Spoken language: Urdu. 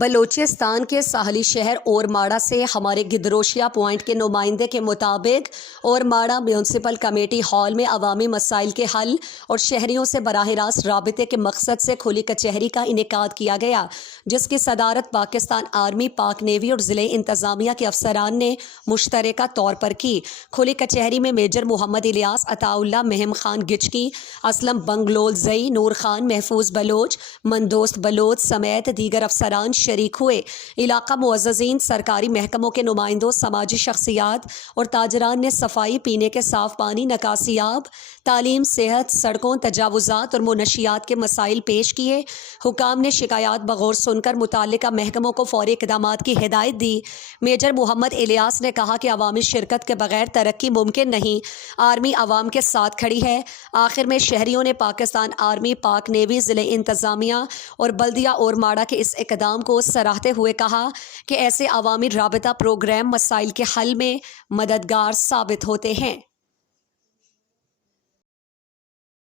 بلوچستان کے ساحلی شہر اورماڑہ سے ہمارے گدروشیا پوائنٹ کے نمائندے کے مطابق اورماڑہ میونسپل کمیٹی ہال میں عوامی مسائل کے حل اور شہریوں سے براہ راست رابطے کے مقصد سے کھلی کچہری کا انعقاد کیا گیا، جس کی صدارت پاکستان آرمی، پاک نیوی اور ضلع انتظامیہ کے افسران نے مشترکہ طور پر کی۔ کھلی کچہری میں میجر محمد الیاس، عطا اللہ، مہم خان گچکی، اسلم بنگلول زئی، نور خان، محفوظ بلوچ، مندوست بلوچ سمیت دیگر افسران شریک ہوئے۔ علاقہ معززین، سرکاری محکموں کے نمائندوں، سماجی شخصیات اور تاجران نے صفائی، پینے کے صاف پانی، نکاسی آب، تعلیم، صحت، سڑکوں، تجاوزات اور منشیات کے مسائل پیش کیے۔ حکام نے شکایات بغور سن کر متعلقہ محکموں کو فوری اقدامات کی ہدایت دی۔ میجر محمد الیاس نے کہا کہ عوامی شرکت کے بغیر ترقی ممکن نہیں، آرمی عوام کے ساتھ کھڑی ہے۔ آخر میں شہریوں نے پاکستان آرمی، پاک نیوی، ضلع انتظامیہ اور بلدیہ اورماڑہ کے اس اقدام کو سراہتے ہوئے کہا کہ ایسے عوامی رابطہ پروگرام مسائل کے حل میں مددگار ثابت ہوتے ہیں۔